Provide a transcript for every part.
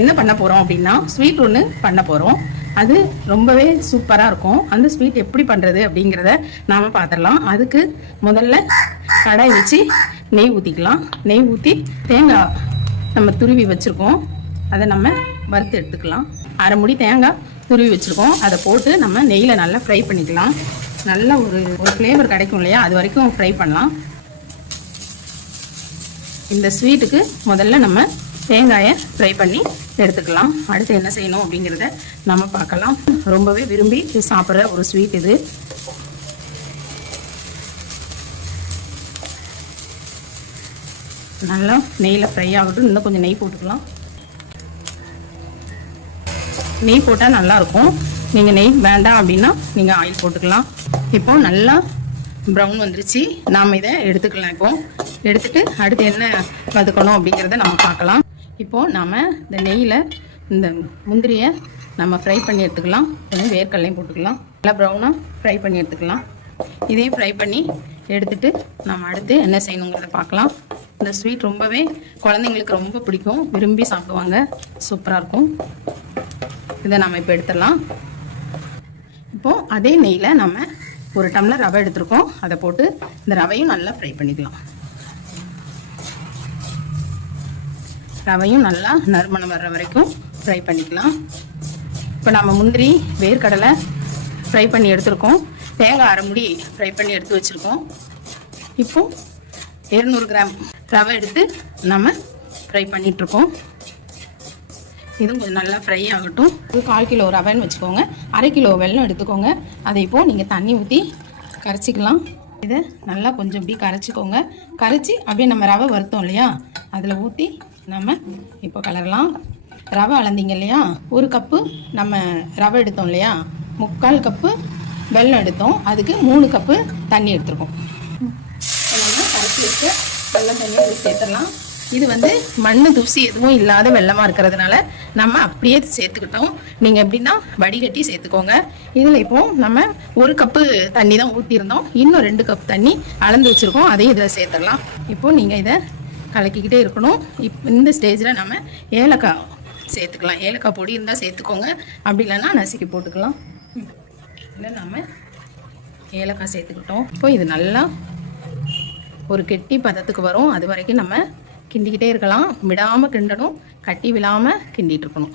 என்ன பண்ண போகிறோம் அப்படின்னா ஸ்வீட் ஒன்று பண்ண போகிறோம். அது ரொம்பவே சூப்பராக இருக்கும். அந்த ஸ்வீட் எப்படி பண்ணுறது அப்படிங்கிறத நாம் பார்த்துடலாம். அதுக்கு முதல்ல கடாய் வச்சு நெய் ஊற்றிக்கலாம். நெய் ஊற்றி தேங்காய் நம்ம துருவி வச்சுருக்கோம், அதை நம்ம வறுத்து எடுத்துக்கலாம். அரை முடி தேங்காய் துருவி வச்சுருக்கோம், அதை போட்டு நம்ம நெய்யில் நல்லா ஃப்ரை பண்ணிக்கலாம். நல்லா ஒரு ஃப்ளேவர் கிடைக்கும் இல்லையா, அது வரைக்கும் ஃப்ரை பண்ணலாம். இந்த ஸ்வீட்டுக்கு முதல்ல நம்ம தேங்காயை ஃப்ரை பண்ணி எடுத்துக்கலாம். அடுத்து என்ன செய்யணும் அப்படிங்கிறத நம்ம பார்க்கலாம். ரொம்பவே விரும்பி சாப்பிட்ற ஒரு ஸ்வீட் இது. நல்லா நெய்யில் ஃப்ரை ஆகட்டும். இன்னும் கொஞ்சம் நெய் போட்டுக்கலாம். நெய் போட்டால் நல்லாயிருக்கும். நீங்கள் நெய் வேண்டாம் அப்படின்னா நீங்கள் ஆயில் போட்டுக்கலாம். இப்போ நல்லா ப்ரௌன் வந்துருச்சு, நாம் இதை எடுத்துக்கலாம். இப்போ எடுத்துட்டு அடுத்து என்ன வதக்கணும் அப்படிங்கிறத நம்ம பார்க்கலாம். இப்போது நாம் இந்த நெய்யில் இந்த முந்திரியை நம்ம ஃப்ரை பண்ணி எடுத்துக்கலாம். கொஞ்சம் வேர்க்கடலையும் போட்டுக்கலாம். நல்லா ப்ரௌனாக ஃப்ரை பண்ணி எடுத்துக்கலாம். இதையும் ஃப்ரை பண்ணி எடுத்துட்டு நம்ம அடுத்து என்ன செய்யணுங்கிறத பார்க்கலாம். இந்த ஸ்வீட் ரொம்பவே குழந்தைங்களுக்கு ரொம்ப பிடிக்கும், விரும்பி சாப்பிடுவாங்க, சூப்பராக இருக்கும். இதை நம்ம இப்போ எடுத்துடலாம். இப்போது அதே நெய்யில் நம்ம ஒரு டம்ளர் ரவை எடுத்துருக்கோம், அதை போட்டு இந்த ரவையும் நல்லா ஃப்ரை பண்ணிக்கலாம். ரவையும் நல்லா நறுமணம் வர்ற வரைக்கும் ஃப்ரை பண்ணிக்கலாம். இப்போ நம்ம முந்திரி வேர்க்கடலை ஃப்ரை பண்ணி எடுத்துருக்கோம், தேங்காய் அரை முடி ஃப்ரை பண்ணி எடுத்து வச்சுருக்கோம். இப்போது 200 கிராம் ரவை எடுத்து நம்ம ஃப்ரை பண்ணிகிட்ருக்கோம். இதுவும் கொஞ்சம் நல்லா ஃப்ரை ஆகட்டும். 1/4 கிலோ ரவைன்னு வச்சுக்கோங்க, அரை கிலோ வெல்லம் எடுத்துக்கோங்க. அதை இப்போது நீங்கள் தண்ணி ஊற்றி கரைச்சிக்கலாம். இதை நல்லா கொஞ்சம் இப்படி கரைச்சிக்கோங்க. கரைச்சி அப்படியே நம்ம ரவை வறுத்தோம் இல்லையா, அதில் ஊற்றி நம்ம இப்போ கலரலாம். ரவை அளந்தீங்க இல்லையா, 1 கப்பு நம்ம ரவை எடுத்தோம் இல்லையா, 3/4 கப்பு வெல்லம் எடுத்தோம், அதுக்கு 3 கப்பு தண்ணி எடுத்துருக்கோம். நம்ம கரைச்சி வச்சு வெல்லம் தண்ணியை சேர்த்துடலாம். இது மண் தூசி எதுவும் இல்லாத வெள்ளமாக இருக்கிறதுனால நம்ம அப்படியே சேர்த்துக்கிட்டோம். நீங்கள் எப்படின்னா வடிகட்டி சேர்த்துக்கோங்க. இதில் இப்போது நம்ம 1 கப்பு தண்ணி தான் ஊற்றிருந்தோம், இன்னும் 2 கப் தண்ணி அளந்து வச்சுருக்கோம், அதையும் இதில் சேர்த்துடலாம். இப்போது நீங்கள் இதை கலக்கிக்கிட்டே இருக்கணும். இந்த ஸ்டேஜில் நம்ம ஏலக்காய் சேர்த்துக்கலாம். ஏலக்காய் பொடி இருந்தால் சேர்த்துக்கோங்க, அப்படி இல்லைன்னா நசுக்கி போட்டுக்கலாம். இல்லை நம்ம ஏலக்காய் சேர்த்துக்கிட்டோம். இப்போ இது நல்லா ஒரு கெட்டி பதத்துக்கு வரும், அது வரைக்கும் நம்ம கிண்டிக்கிட்டே இருக்கலாம். விடாமல் கிண்டணும், கட்டி விழாமல் கிண்டிகிட்டு இருக்கணும்.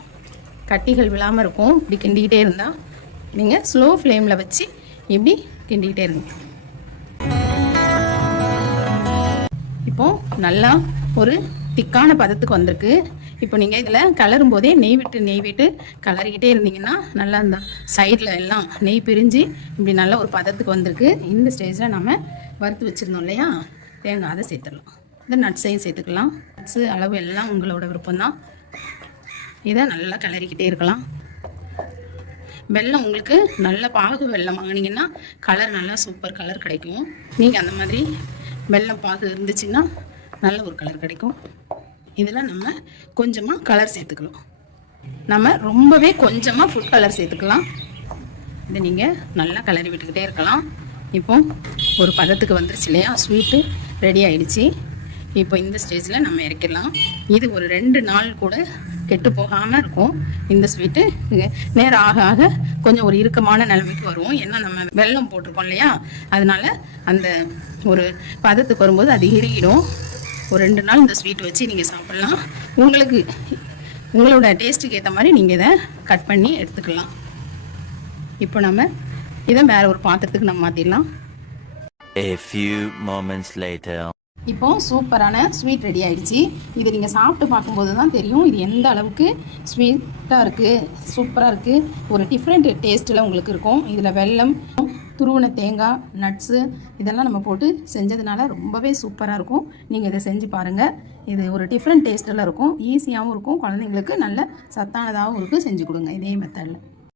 கட்டிகள் விழாமல் இருக்கும். இப்படி கிண்டிக்கிட்டே இருந்தால் நீங்கள் ஸ்லோ ஃப்ளேமில் வச்சு இப்படி கிண்டிக்கிட்டே இருங்க. இப்போது நல்லா ஒரு திக்கான பதத்துக்கு வந்திருக்கு. இப்போ நீங்கள் இதில் கலரும் போதே நெய் விட்டு கலரிக்கிட்டே இருந்தீங்கன்னா நல்லா அந்த சைடில் எல்லாம் நெய் பிரிஞ்சு இப்படி நல்லா ஒரு பதத்துக்கு வந்திருக்கு. இந்த ஸ்டேஜில் நம்ம வறுத்து வச்சுருந்தோம் இல்லையா தேங்காய், அதை சேர்த்துடலாம். இந்த நட்ஸையும் சேர்த்துக்கலாம். நட்ஸு அளவு எல்லாம் உங்களோட விருப்பம்தான். இதை நல்லா கிளறிக்கிட்டே இருக்கலாம். வெல்லம் உங்களுக்கு நல்ல பாகு வெல்லம் வாங்கினீங்கன்னா கலர் நல்லா சூப்பர் கலர் கிடைக்கும். நீங்கள் அந்த மாதிரி வெல்லம் பாகு இருந்துச்சுன்னா நல்ல ஒரு கலர் கிடைக்கும். இதில் நம்ம கொஞ்சமாக கலர் சேர்த்துக்கலாம். நம்ம ரொம்பவே கொஞ்சமாக ஃபுட் கலர் சேர்த்துக்கலாம். இதை நீங்கள் நல்லா கிளறி விட்டுக்கிட்டே இருக்கலாம். இப்போ ஒரு பதத்துக்கு வந்துருச்சு இல்லையா, ஸ்வீட்டு ரெடி ஆகிடுச்சு. இப்போ இந்த ஸ்டேஜில் நம்ம இறக்கிடலாம். இது ஒரு 2 நாள் கூட கெட்டு போகாமல் இருக்கும். இந்த ஸ்வீட்டு நேரம் ஆக ஆக கொஞ்சம் ஒரு இறுக்கமான நிலைமைக்கு வரும். ஏன்னா நம்ம வெல்லம் போட்டிருக்கோம் இல்லையா, அதனால் அந்த ஒரு பதத்துக்கு வரும்போது அது இறுகிடும். ஒரு 2 நாள் இந்த ஸ்வீட் வச்சு நீங்கள் சாப்பிட்லாம். உங்களோட டேஸ்ட்டுக்கு ஏற்ற மாதிரி நீங்கள் இதை கட் பண்ணி எடுத்துக்கலாம். இப்போ நம்ம இதை வேறு ஒரு பாத்திரத்துக்கு நம்ம மாற்றிடலாம். A few moments later. இப்போ சூப்பரான ஸ்வீட் ரெடி ஆகிடுச்சு. இது நீங்கள் சாப்பிட்டு பார்க்கும்போது தான் தெரியும் இது எந்த அளவுக்கு ஸ்வீட்டாக இருக்குது, சூப்பராக இருக்குது. ஒரு டிஃப்ரெண்ட் டேஸ்ட்டில் உங்களுக்கு இருக்கும். இதில் வெல்லம், துருவன தேங்காய், நட்ஸு இதெல்லாம் நம்ம போட்டு செஞ்சதுனால ரொம்பவே சூப்பராக இருக்கும். நீங்கள் இதை செஞ்சு பாருங்கள். இது ஒரு டிஃப்ரெண்ட் டேஸ்ட்டில் இருக்கும், ஈஸியாகவும் இருக்கும், குழந்தைங்களுக்கு நல்ல சத்தானதாகவும் இருக்குது. செஞ்சு கொடுங்க இதே மெத்தடில்.